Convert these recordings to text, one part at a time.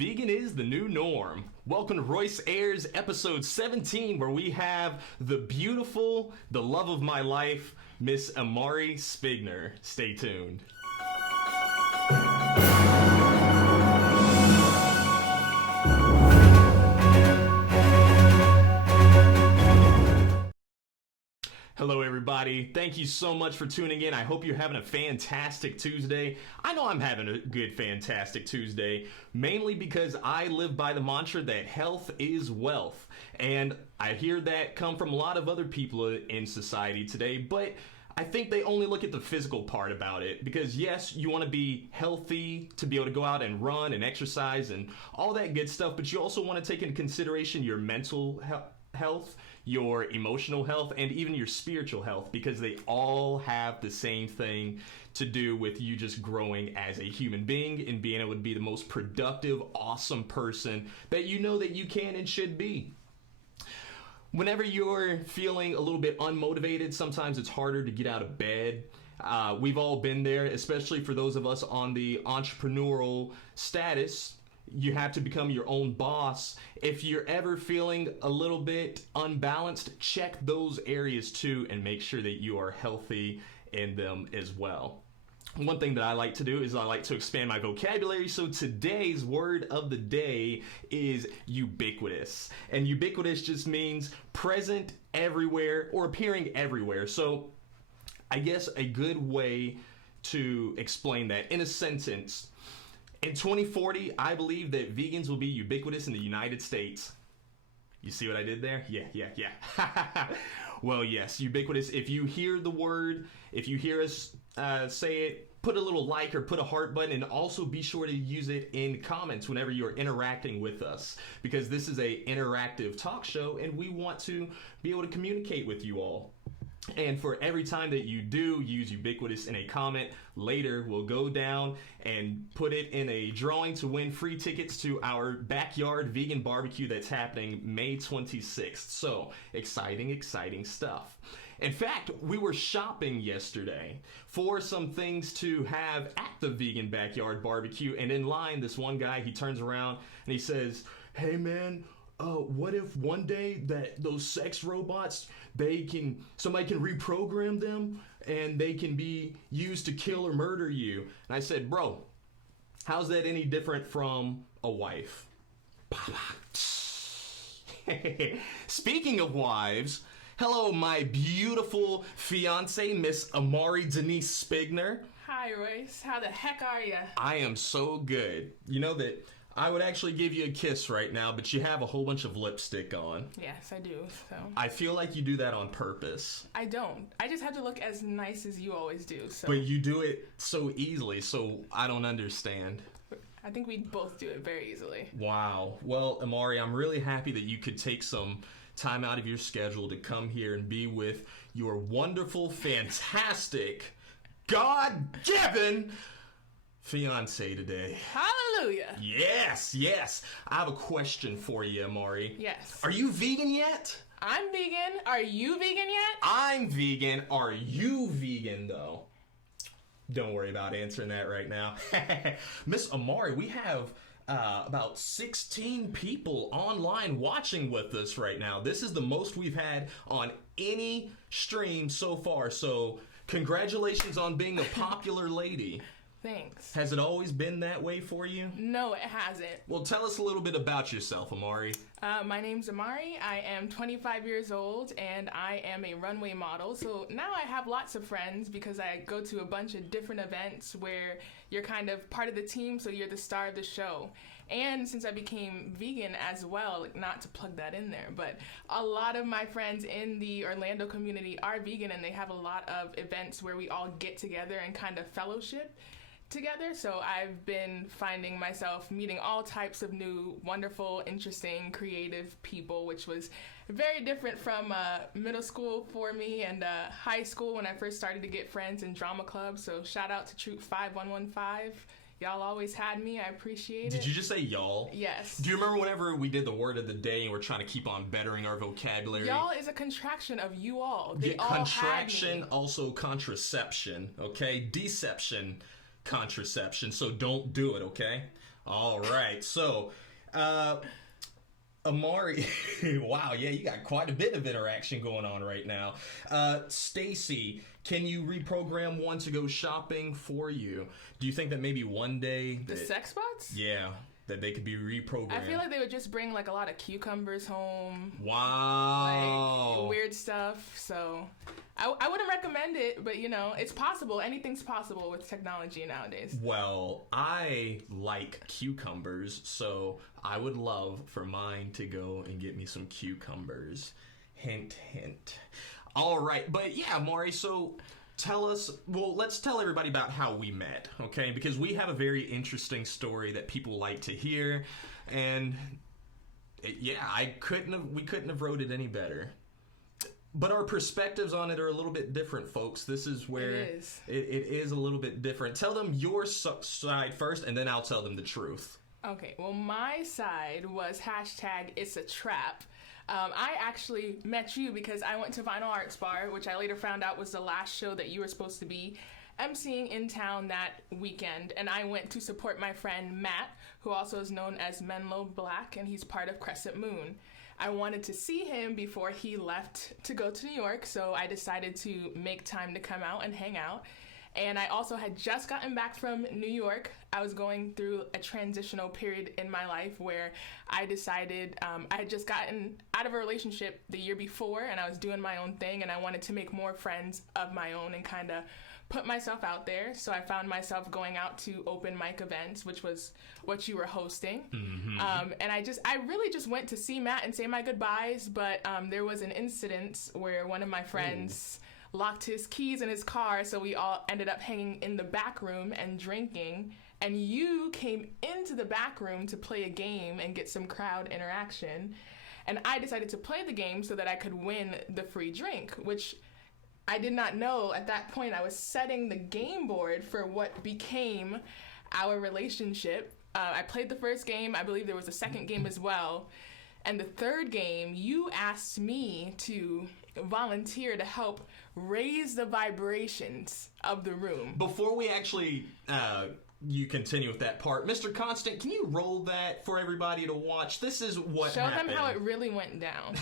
Vegan is the new norm. Welcome to Royce Airs episode 17, where we have the beautiful, the love of my life, Miss Imari Spigner. Stay tuned. Hello everybody, thank you so much for tuning in. I hope you're having a fantastic Tuesday. I know I'm having a good fantastic Tuesday, mainly because I live by the mantra that health is wealth. And I hear that come from a lot of other people in society today, but I think they only look at the physical part about it. Because yes, you want to be healthy to be able to go out and run and exercise and all that good stuff, but you also want to take into consideration your mental health, your emotional health, and even your spiritual health, because they all have the same thing to do with you just growing as a human being and being able to be the most productive, awesome person that you know that you can and should be. Whenever you're feeling a little bit unmotivated, sometimes it's harder to get out of bed. We've all been there, especially for those of us on the entrepreneurial status. You have to become your own boss. If you're ever feeling a little bit unbalanced, check those areas too and make sure that you are healthy in them as well. One thing that I like to do is I like to expand my vocabulary. So today's word of the day is ubiquitous. And ubiquitous just means present everywhere or appearing everywhere. So I guess a good way to explain that in a sentence: in 2040, I believe that vegans will be ubiquitous in the United States. You see what I did there? Yeah. Well, yes, ubiquitous. If you hear the word, if you hear us say it, put a little like or put a heart button, and also be sure to use it in comments whenever you're interacting with us, because this is a interactive talk show and we want to be able to communicate with you all. And for every time that you do use ubiquitous in a comment, later we'll go down and put it in a drawing to win free tickets to our backyard vegan barbecue that's happening May 26th. So exciting stuff. In fact, we were shopping yesterday for some things to have at the vegan backyard barbecue, and in line, this one guy, he turns around and he says, "Hey man, what if one day that those sex robots, somebody can reprogram them and they can be used to kill or murder you?" And I said, "Bro, how's that any different from a wife?" Speaking of wives, hello, my beautiful fiance, Miss Imari Denise Spigner. Hi, Royce. How the heck are you? I am so good. You know that I would actually give you a kiss right now, but you have a whole bunch of lipstick on. Yes, I do. So I feel like you do that on purpose. I don't. I just have to look as nice as you always do. So. But you do it so easily, so I don't understand. I think we both do it very easily. Wow. Well, Imari, I'm really happy that you could take some time out of your schedule to come here and be with your wonderful, fantastic, God-given fiance today. Hallelujah. Yes. I have a question for you, Imari. Yes. Are you vegan yet? I'm vegan. Are you vegan yet? I'm vegan. Are you vegan, though? Don't worry about answering that right now. Miss Imari, we have about 16 people online watching with us right now. This is the most we've had on any stream so far. So congratulations on being a popular lady. Thanks. Has it always been that way for you? No, it hasn't. Well, tell us a little bit about yourself, Imari. My name's Imari. I am 25 years old, and I am a runway model. So now I have lots of friends because I go to a bunch of different events where you're kind of part of the team, so you're the star of the show. And since I became vegan as well, not to plug that in there, but a lot of my friends in the Orlando community are vegan, and they have a lot of events where we all get together and kind of fellowship together. So I've been finding myself meeting all types of new, wonderful, interesting, creative people, which was very different from middle school for me and high school when I first started to get friends in drama clubs. So shout out to Troop 5115. Y'all always had me. I appreciate it. Did you just say y'all? Yes. Do you remember whenever we did the word of the day and we're trying to keep on bettering our vocabulary? Y'all is a contraction of you all. They all contraction, had me. also contraception, okay? Deception, contraception. So don't do it, okay? All right. So, Imari, wow, yeah, you got quite a bit of interaction going on right now. Stacy, can you reprogram one to go shopping for you? Do you think that maybe one day... The sex bots? Yeah, that they could be reprogrammed. I feel like they would just bring like a lot of cucumbers home. Wow. Like weird stuff. So I wouldn't recommend it, but you know, it's possible. Anything's possible with technology nowadays. Well, I like cucumbers, so I would love for mine to go and get me some cucumbers. Hint, hint. All right, but yeah, Maury, so let's tell everybody about how we met, okay? Because we have a very interesting story that people like to hear, and we couldn't have wrote it any better. But our perspectives on it are a little bit different, folks. This is where it is a little bit different. Tell them your side first, and then I'll tell them the truth. Okay, well, my side was #It'sATrap. I actually met you because I went to Vinyl Arts Bar, which I later found out was the last show that you were supposed to be emceeing in town that weekend. And I went to support my friend Matt, who also is known as Menlo Black, and he's part of Crescent Moon. I wanted to see him before he left to go to New York, so I decided to make time to come out and hang out. And I also had just gotten back from New York. I was going through a transitional period in my life where I decided I had just gotten out of a relationship the year before, and I was doing my own thing, and I wanted to make more friends of my own and kind of put myself out there. So I found myself going out to open mic events, which was what you were hosting. Mm-hmm. And I really just went to see Matt and say my goodbyes, but there was an incident where one of my friends locked his keys in his car, so we all ended up hanging in the back room and drinking, and you came into the back room to play a game and get some crowd interaction, and I decided to play the game so that I could win the free drink, which I did not know at that point. I was setting the game board for what became our relationship. I played the first game. I believe there was a second game as well, and the third game, you asked me to volunteer to help raise the vibrations of the room. Before we actually you continue with that part, Mr. Constant, can you roll that for everybody to watch? This is what happened. Show them how it really went down.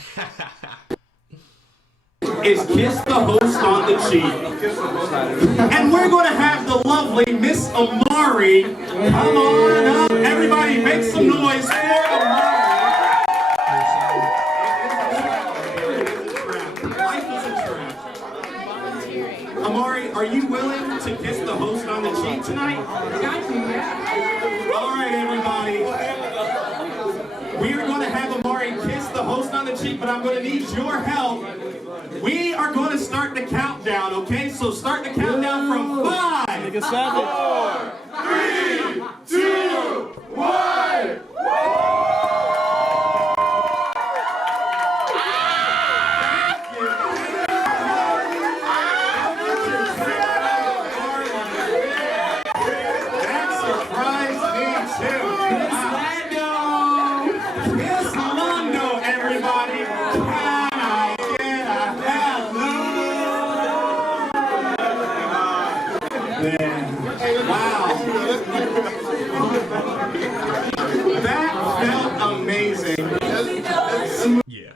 Is kiss the host on the cheek. And we're going to have the lovely Miss Imari come on up. Everybody make some noise for Imari. Imari, are you willing to kiss the host on the cheek tonight? Got you, yeah. All right, everybody. We are going to have Imari kiss the host on the cheek, but I'm going to need your help. We are going to start the countdown, okay? So start the countdown from 5, 4, 3, 2, 1. Yeah.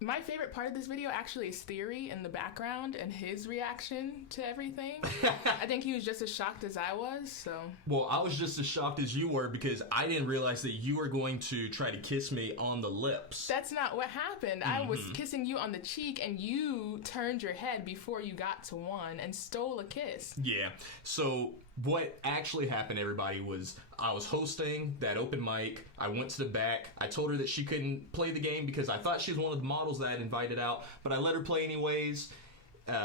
My favorite part of this video actually is Theory in the background and his reaction to everything. I think he was just as shocked as I was, so. Well, I was just as shocked as you were because I didn't realize that you were going to try to kiss me on the lips. That's not what happened. I was kissing you on the cheek and you turned your head before you got to one and stole a kiss. Yeah. So what actually happened, everybody, was I was hosting that open mic. I went to the back. I told her that she couldn't play the game because I thought she was one of the models that I had invited out, but I let her play anyways.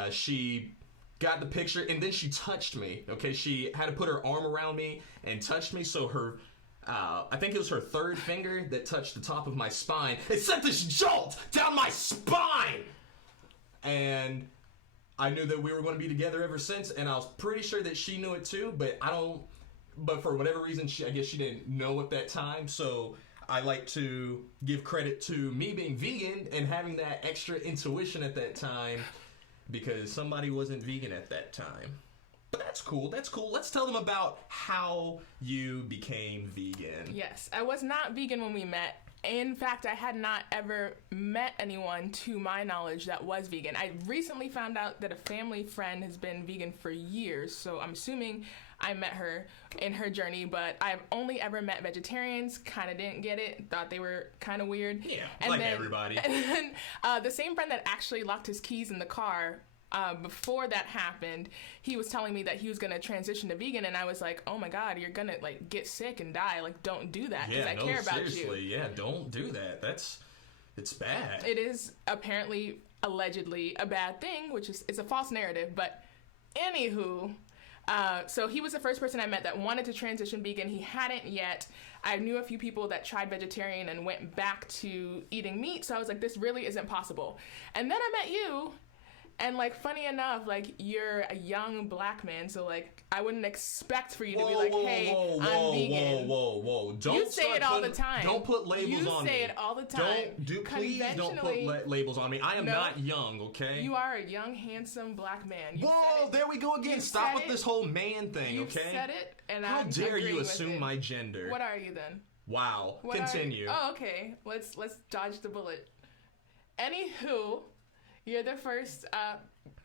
She got the picture, and then she touched me, okay? She had to put her arm around me and touched me, so her, I think it was her third finger that touched the top of my spine. It sent this jolt down my spine! And I knew that we were going to be together ever since, and I was pretty sure that she knew it too, but for whatever reason, I guess she didn't know at that time, so I like to give credit to me being vegan and having that extra intuition at that time because somebody wasn't vegan at that time. But that's cool. That's cool. Let's tell them about how you became vegan. Yes, I was not vegan when we met. In fact, I had not ever met anyone, to my knowledge, that was vegan. I recently found out that a family friend has been vegan for years, so I'm assuming I met her in her journey, but I've only ever met vegetarians, kind of didn't get it, thought they were kind of weird. Yeah, and like then, everybody. And then the same friend that actually locked his keys in the car, before that happened, he was telling me that he was going to transition to vegan, and I was like, oh my God, you're going to like get sick and die. Like, don't do that, because I care about seriously, you. yeah, don't do that. It's bad. It is apparently, allegedly, a bad thing, which is it's a false narrative, but anywho, so he was the first person I met that wanted to transition vegan. He hadn't yet. I knew a few people that tried vegetarian and went back to eating meat, so I was like, this really isn't possible. And then I met you. And, like, funny enough, like, you're a young black man, so, like, I wouldn't expect for you to be like, hey, I'm vegan. Whoa. Don't you say it all the time. Don't put labels on me. You say it all the time. Please don't put labels on me. I am not young, okay? You are a young, handsome black man. Whoa, there we go again. Stop with this whole man thing, You've okay? said it, and How I'm dare you agreeing with assume it. my gender? What are you, then? Wow. Continue. Oh, okay. Let's dodge the bullet. Anywho, you're the first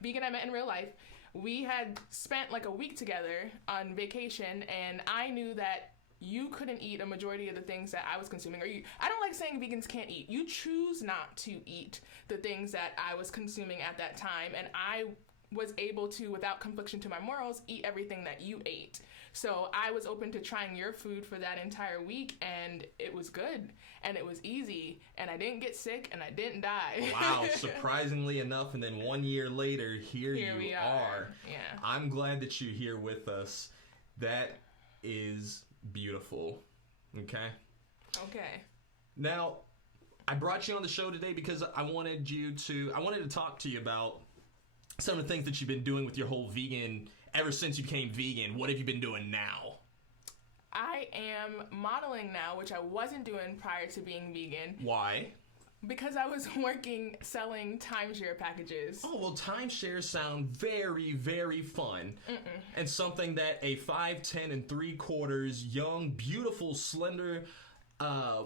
vegan I met in real life. We had spent like a week together on vacation, and I knew that you couldn't eat a majority of the things that I was consuming. I don't like saying vegans can't eat. You choose not to eat the things that I was consuming at that time, and I was able to, without confliction to my morals, eat everything that you ate. So I was open to trying your food for that entire week, and it was good, and it was easy, and I didn't get sick, and I didn't die. Wow, surprisingly enough, and then 1 year later, here you are. Yeah. I'm glad that you're here with us. That is beautiful. Okay? Okay. Now, I brought you on the show today because I wanted to talk to you about some of the things that you've been doing with your whole vegan, ever since you became vegan. What have you been doing now? I am modeling now, which I wasn't doing prior to being vegan. Why? Because I was selling timeshare packages. Oh, well, timeshares sound very, very fun. And something that a 5'10" and 3/4 young, beautiful, slender,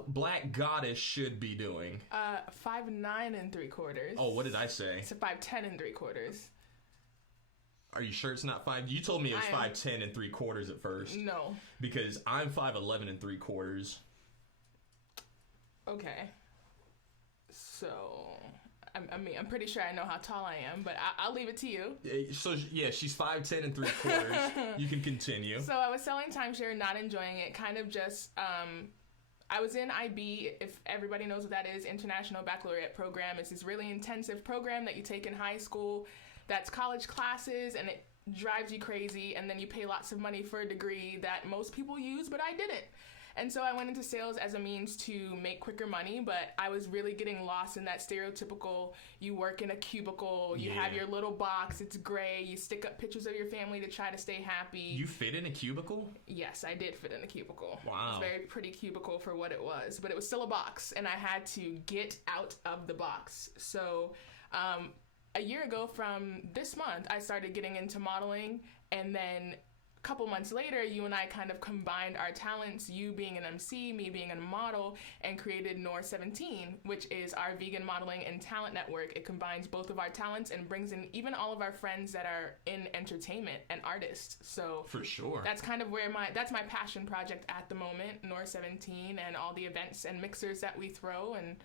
black goddess should be doing. 5'9" and 3/4. Oh, what did I say? It's a 5'10" and 3/4. Are you sure it's not 5? You told me it was 5'10" and 3/4 at first. No. Because I'm 5'11" and 3/4. Okay. So, I'm pretty sure I know how tall I am, but I'll leave it to you. So, yeah, she's 5'10" and 3/4. You can continue. So I was selling timeshare, not enjoying it, kind of just, I was in IB, if everybody knows what that is, International Baccalaureate Program. It's this really intensive program that you take in high school that's college classes, and it drives you crazy, and then you pay lots of money for a degree that most people use, but I didn't. And so I went into sales as a means to make quicker money, but I was really getting lost in that stereotypical, you work in a cubicle, you have your little box, it's gray, you stick up pictures of your family to try to stay happy. You fit in a cubicle? Yes, I did fit in a cubicle. Wow. It's a very pretty cubicle for what it was, but it was still a box, and I had to get out of the box. So a year ago from this month, I started getting into modeling, and then a couple months later, you and I kind of combined our talents, you being an MC, me being a model, and created NOOR 17, which is our vegan modeling and talent network. It combines both of our talents and brings in even all of our friends that are in entertainment and artists. So for sure, that's kind of where that's my passion project at the moment, NOOR 17, and all the events and mixers that we throw, and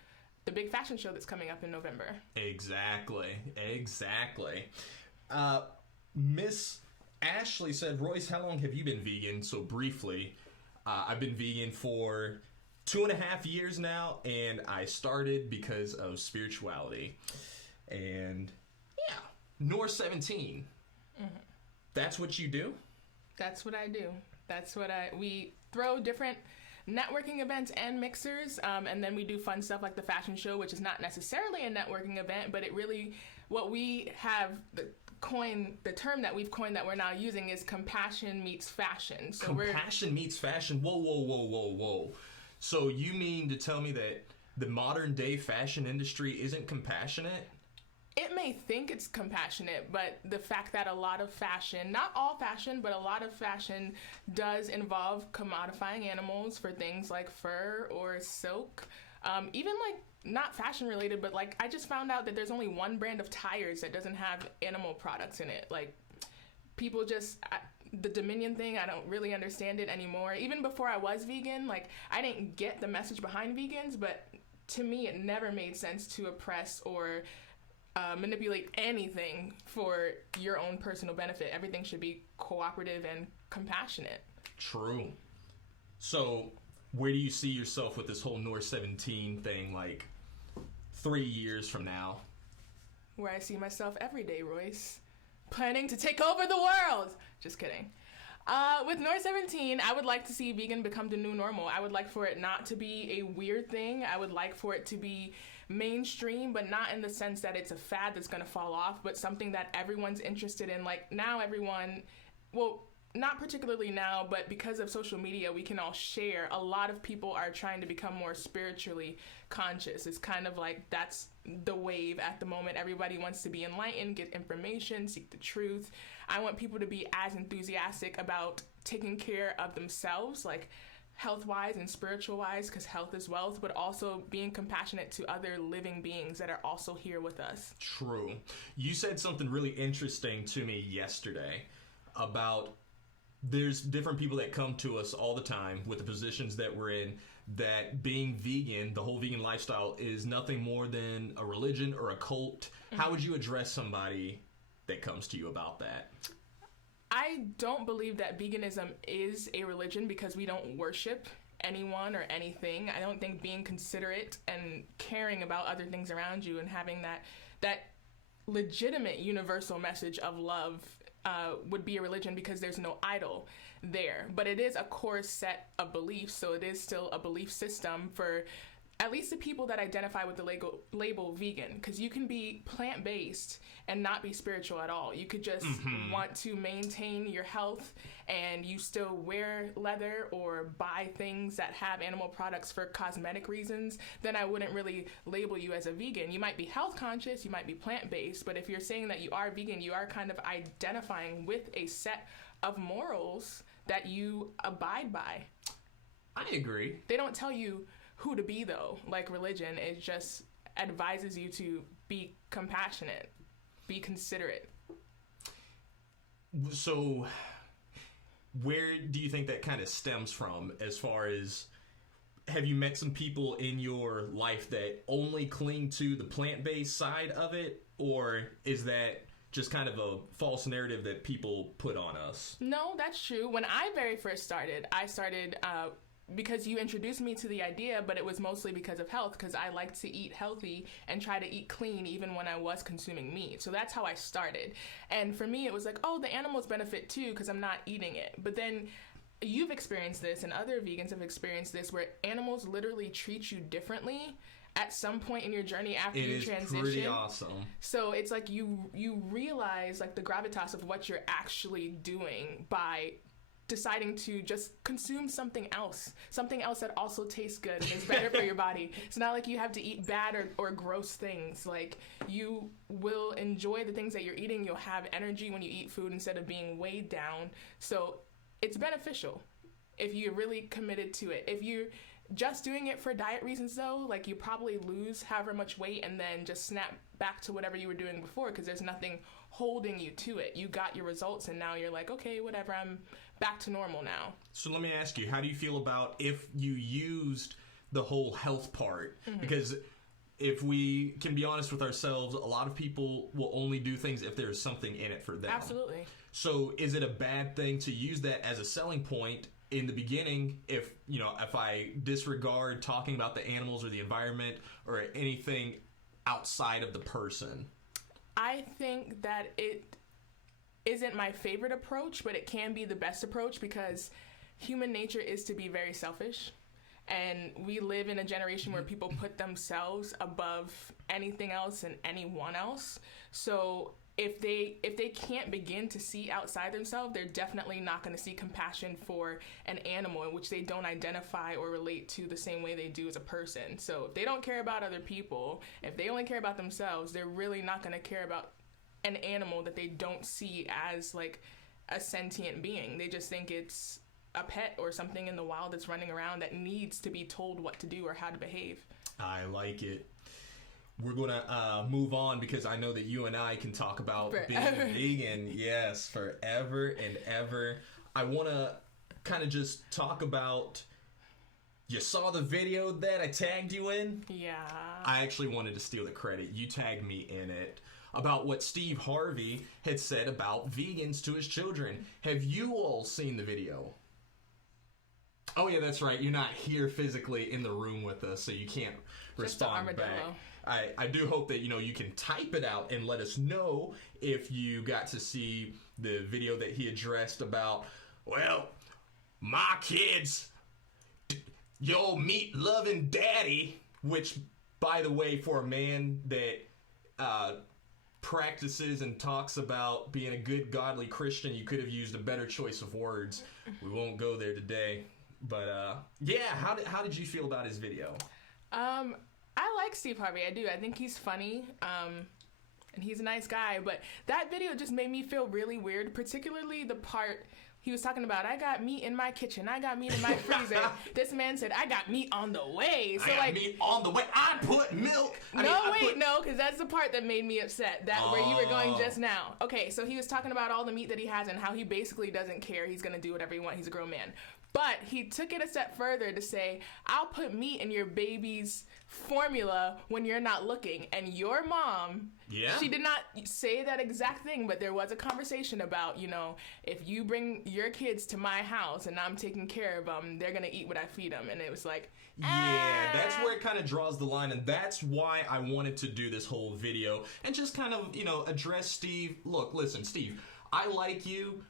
the big fashion show that's coming up in November. Exactly. Miss Ashley said, Royce, how long have you been vegan? So briefly, I've been vegan for 2.5 years now, and I started because of spirituality. And yeah, NOOR 17. Mm-hmm. That's what you do? That's what I do. We throw different networking events and mixers, and then we do fun stuff like the fashion show, which is not necessarily a networking event, but it really, what we have, the term that we've coined that we're now using is compassion meets fashion. So compassion meets fashion? Whoa. So you mean to tell me that the modern day fashion industry isn't compassionate? it may think it's compassionate, but the fact that a lot of fashion, not all fashion, but a lot of fashion does involve commodifying animals for things like fur or silk. Even like not fashion related, but like I just found out that there's only one brand of tires that doesn't have animal products in it. Like people just, the Dominion thing, I don't really understand it anymore. Even before I was vegan, like I didn't get the message behind vegans, but to me it never made sense to oppress or manipulate anything for your own personal benefit. Everything should be cooperative and compassionate. True. So, where do you see yourself with this whole NOOR 17 thing, like 3 years from now? Where I see myself every day, Royce. Planning to take over the world! Just kidding. With NOOR 17, I would like to see vegan become the new normal. I would like for it not to be a weird thing. I would like for it to be mainstream, but not in the sense that it's a fad that's going to fall off, but something that everyone's interested in. Like now everyone, well, not particularly now, but because of social media, we can all share. A lot of people are trying to become more spiritually conscious. It's kind of like that's the wave at the moment. Everybody wants to be enlightened, get information, seek the truth. I want people to be as enthusiastic about taking care of themselves, like health-wise and spiritual-wise, because health is wealth, but also being compassionate to other living beings that are also here with us. True. You said something really interesting to me yesterday about there's different people that come to us all the time with the positions that we're in, that being vegan, the whole vegan lifestyle, is nothing more than a religion or a cult. Mm-hmm. How would you address somebody that comes to you about that? I don't believe that veganism is a religion because we don't worship anyone or anything. I don't think being considerate and caring about other things around you and having that legitimate universal message of love would be a religion, because there's no idol there. But it is a core set of beliefs, so it is still a belief system for at least the people that identify with the label vegan, because you can be plant-based and not be spiritual at all. You could just want to maintain your health and you still wear leather or buy things that have animal products for cosmetic reasons. Then I wouldn't really label you as a vegan. You might be health conscious, you might be plant-based, but if you're saying that you are vegan, you are kind of identifying with a set of morals that you abide by. I agree. They don't tell you who to be, though, like religion. It just advises you to be compassionate, be considerate. So where do you think that kind of stems from, as far as, have you met some people in your life that only cling to the plant-based side of it, or is that just kind of a false narrative that people put on us? No, that's true. When I very first started, because you introduced me to the idea, but it was mostly because of health, because I like to eat healthy and try to eat clean even when I was consuming meat. So that's how I started. And for me, it was like, oh, the animals benefit too because I'm not eating it. But then you've experienced this and other vegans have experienced this, where animals literally treat you differently at some point in your journey after you transition. It is pretty awesome. So it's like you realize like the gravitas of what you're actually doing by deciding to just consume something else that also tastes good and is better for your body. It's not like you have to eat bad or gross things. Like, you will enjoy the things that you're eating. You'll have energy when you eat food instead of being weighed down. So it's beneficial if you're really committed to it. If you're just doing it for diet reasons, though, like, you probably lose however much weight and then just snap back to whatever you were doing before, because there's nothing holding you to it. You got your results and now you're like, okay, whatever, I'm back to normal now. So let me ask you, how do you feel about if you used the whole health part? Because if we can be honest with ourselves, a lot of people will only do things if there's something in it for them. Absolutely. So is it a bad thing to use that as a selling point in the beginning if I disregard talking about the animals or the environment or anything outside of the person? I think that it isn't my favorite approach, but it can be the best approach, because human nature is to be very selfish. And we live in a generation where people put themselves above anything else and anyone else. So if they can't begin to see outside themselves, they're definitely not going to see compassion for an animal in which they don't identify or relate to the same way they do as a person. So if they don't care about other people, if they only care about themselves, they're really not going to care about an animal that they don't see as like a sentient being. They just think it's a pet or something in the wild that's running around that needs to be told what to do or how to behave. I like it. We're going to move on because I know that you and I can talk about being vegan. Yes, forever and ever. I want to kind of just talk about, you saw the video that I tagged you in? Yeah. I actually wanted to steal the credit. You tagged me in it about what Steve Harvey had said about vegans to his children. Have you all seen the video? Oh, yeah, that's right. You're not here physically in the room with us, so you can't respond back. I do hope that, you can type it out and let us know if you got to see the video that he addressed about, well, my kids, your meat-loving daddy, which, by the way, for a man that practices and talks about being a good, godly Christian, you could have used a better choice of words. We won't go there today. But, yeah, how did you feel about his video? I like Steve Harvey. I do. I think he's funny, and he's a nice guy. But that video just made me feel really weird, particularly the part he was talking about, I got meat in my kitchen. I got meat in my freezer. This man said, I got meat on the way. So, I got meat on the way. I put milk. No, because that's the part that made me upset. Where you were going just now. Okay, so he was talking about all the meat that he has and how he basically doesn't care. He's going to do whatever he wants. He's a grown man. But he took it a step further to say, I'll put meat in your baby's formula when you're not looking. And your mom, she did not say that exact thing, but there was a conversation about, if you bring your kids to my house and I'm taking care of them, they're going to eat what I feed them. And it was like, yeah, that's where it kind of draws the line. And that's why I wanted to do this whole video and just kind of, address Steve. Look, listen, Steve, I like you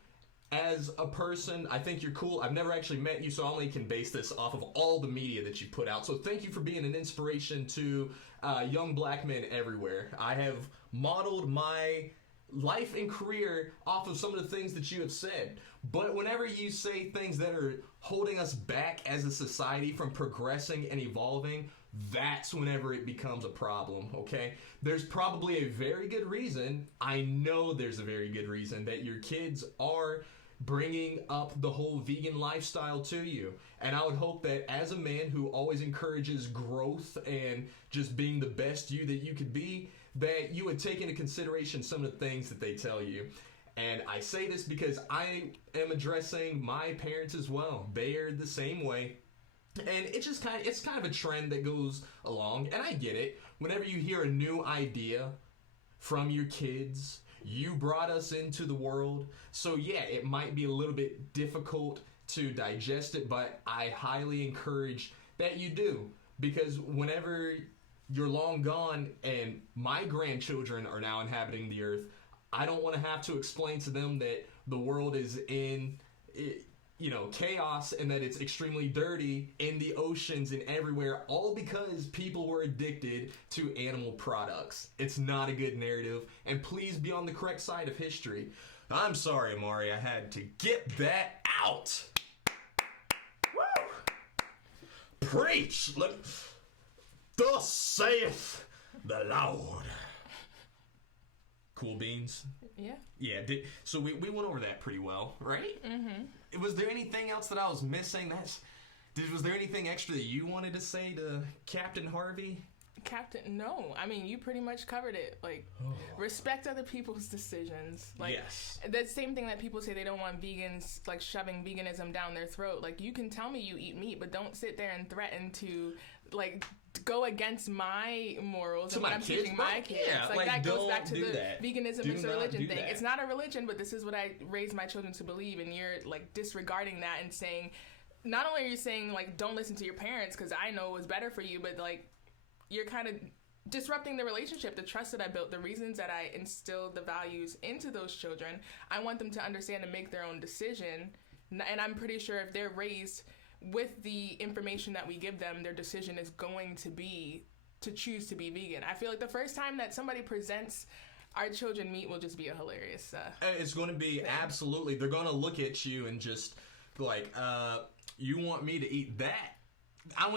as a person. I think you're cool. I've never actually met you, so I only can base this off of all the media that you put out. So thank you for being an inspiration to young black men everywhere. I have modeled my life and career off of some of the things that you have said. But whenever you say things that are holding us back as a society from progressing and evolving, that's whenever it becomes a problem, okay? There's probably a very good reason, I know there's a very good reason, that your kids are bringing up the whole vegan lifestyle to you. And I would hope that as a man who always encourages growth and just being the best you that you could be, that you would take into consideration some of the things that they tell you. And I say this because I am addressing my parents as well. They are the same way. And it's kind of a trend that goes along, and I get it. Whenever you hear a new idea from your kids, you brought us into the world. So yeah, it might be a little bit difficult to digest it, but I highly encourage that you do. Because whenever you're long gone and my grandchildren are now inhabiting the earth, I don't want to have to explain to them that the world is in chaos and that it's extremely dirty in the oceans and everywhere, all because people were addicted to animal products. It's not a good narrative, and please be on the correct side of history. I'm sorry, Imari, I had to get that out. Woo! Preach! Look, thus saith the Lord. Cool beans? Yeah. Yeah, so we went over that pretty well, right? Mm-hmm. Was there anything else that I was missing? Was there anything extra that you wanted to say to Captain Harvey? No. I mean, you pretty much covered it. Respect other people's decisions. Yes. The same thing that people say they don't want vegans, shoving veganism down their throat. You can tell me you eat meat, but don't sit there and threaten to, go against my morals and what I'm teaching my kids. Yeah, that goes back to the that. veganism is a religion thing. That. It's not a religion, but this is what I raise my children to believe, and you're, disregarding that and saying, not only are you saying, don't listen to your parents because I know what's better for you, but, you're kind of disrupting the relationship, the trust that I built, the reasons that I instilled the values into those children. I want them to understand and make their own decision, and I'm pretty sure if they're raised with the information that we give them, their decision is going to be to choose to be vegan. I feel like the first time that somebody presents our children meet will just be a hilarious. It's going to be absolutely. They're going to look at you and just like, you want me to eat that? I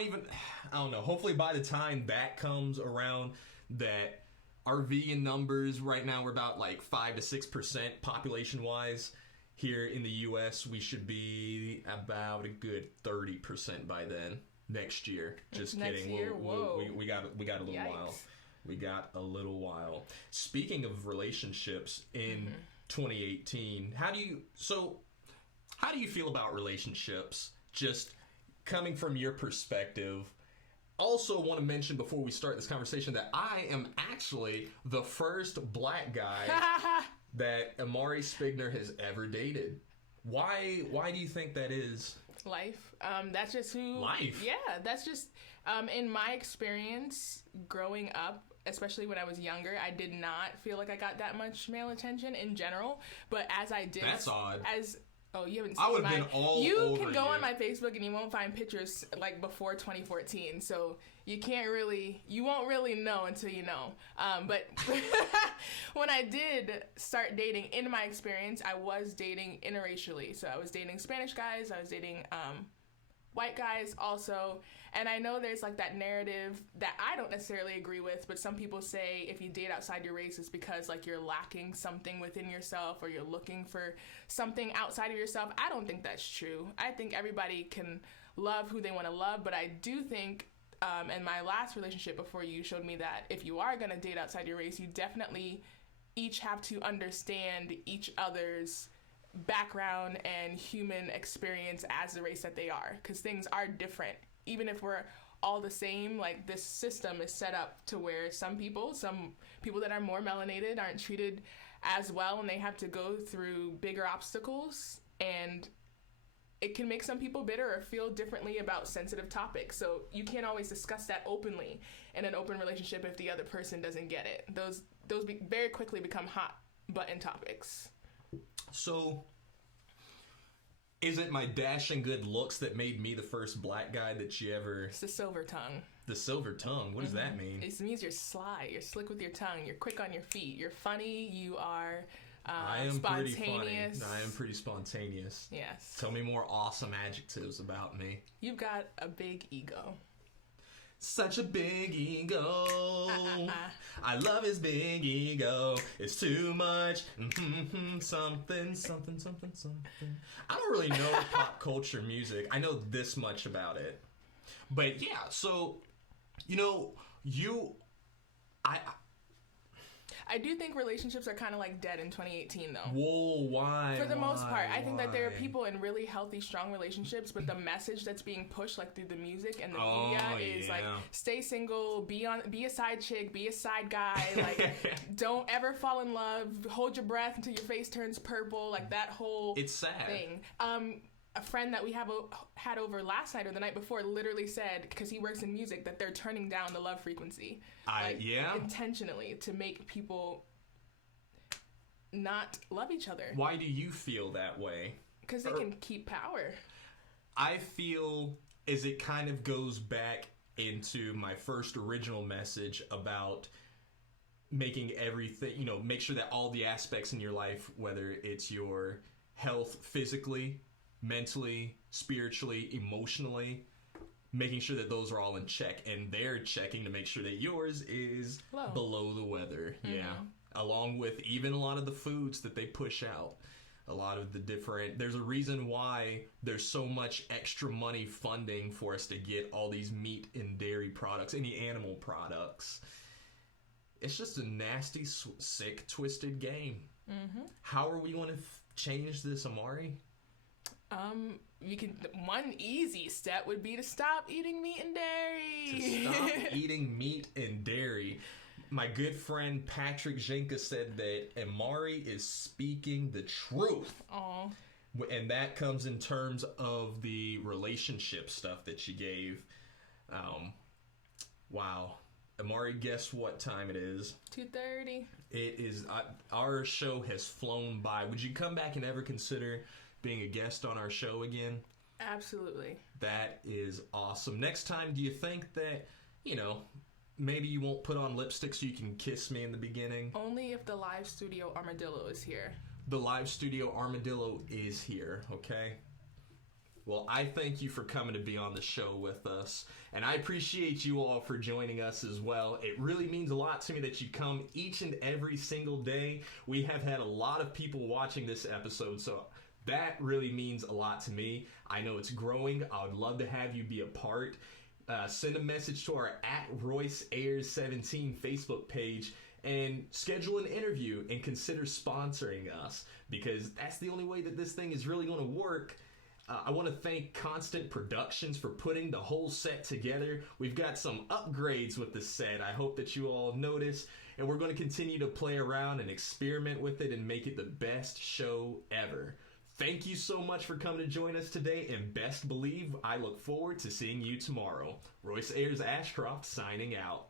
don't know. Hopefully by the time that comes around, that our vegan numbers right now, we're about like 5 to 6% population wise. Here in the U.S., we should be about a good 30% by then. Next year. Just next kidding. Year? We got a little Yikes. while. We got a little while. Speaking of relationships in 2018, how do you feel about relationships? Just coming from your perspective. Also want to mention before we start this conversation that I am actually the first black guy that Imari Spigner has ever dated. Why do you think that is? Life. That's just who. Life. Yeah, that's just in my experience growing up, especially when I was younger. I did not feel like I got that much male attention in general, but as I did, That's odd. You haven't seen I would have been all You over can go you. on my Facebook and you won't find pictures like before 2014. So you won't really know until you know. But when I did start dating, in my experience, I was dating interracially. So I was dating Spanish guys. I was dating white guys also. And I know there's like that narrative that I don't necessarily agree with, but some people say if you date outside your race, it's because like you're lacking something within yourself or you're looking for something outside of yourself. I don't think that's true. I think everybody can love who they want to love, but I do think in my last relationship before you showed me that if you are going to date outside your race, you definitely each have to understand each other's background and human experience as the race that they are, because things are different. Even if we're all the same, like this system is set up to where some people that are more melanated aren't treated as well, and they have to go through bigger obstacles, and it can make some people bitter or feel differently about sensitive topics. So you can't always discuss that openly in an open relationship if the other person doesn't get it. Those very quickly become hot button topics. So, is it my dashing good looks that made me the first black guy that you ever... It's the silver tongue. The silver tongue? What does that mean? It means you're sly, you're slick with your tongue, you're quick on your feet, you're funny, you are I am spontaneous. pretty funny. I am pretty spontaneous. Yes. Tell me more awesome adjectives about me. You've got a big ego. Such a big ego. I love his big ego. It's too much. Something. I don't really know pop culture music. I know this much about it. But yeah, so, I do think relationships are kind of like dead in 2018, though. Whoa, why? For the most part, I think that there are people in really healthy, strong relationships, but the message that's being pushed, like through the music and the media, is like, stay single, be a side chick, be a side guy, like, don't ever fall in love, hold your breath until your face turns purple, like that whole it's sad thing. A friend that we had over last night or the night before literally said, because he works in music, that they're turning down the love frequency. Intentionally to make people not love each other. Why do you feel that way? Because they can keep power. I feel as it kind of goes back into my first original message about making everything, make sure that all the aspects in your life, whether it's your health physically, mentally, spiritually, emotionally, making sure that those are all in check, and they're checking to make sure that yours is below the weather. Mm-hmm. Yeah. Along with even a lot of the foods that they push out. A lot of the different... There's a reason why there's so much extra money funding for us to get all these meat and dairy products, any animal products. It's just a nasty, sick, twisted game. Mm-hmm. How are we going to change this, Imari? One easy step would be to stop eating meat and dairy. To stop eating meat and dairy. My good friend Patrick Jenka said that Imari is speaking the truth. Aww. And that comes in terms of the relationship stuff that she gave. Wow. Imari, guess what time it is? 2:30. It is. Our show has flown by. Would you come back and ever consider being a guest on our show again? Absolutely. That is awesome. Next time, do you think that, maybe you won't put on lipstick so you can kiss me in the beginning? Only if the live studio armadillo is here. The live studio armadillo is here, okay? Well, I thank you for coming to be on the show with us, and I appreciate you all for joining us as well. It really means a lot to me that you come each and every single day. We have had a lot of people watching this episode, so that really means a lot to me. I know it's growing. I would love to have you be a part. Send a message to our @RoyceAyers17 Facebook page and schedule an interview and consider sponsoring us, because that's the only way that this thing is really going to work. I want to thank Constant Productions for putting the whole set together. We've got some upgrades with the set. I hope that you all notice, and we're going to continue to play around and experiment with it and make it the best show ever. Thank you so much for coming to join us today, and best believe I look forward to seeing you tomorrow. Royce Ashcroft signing out.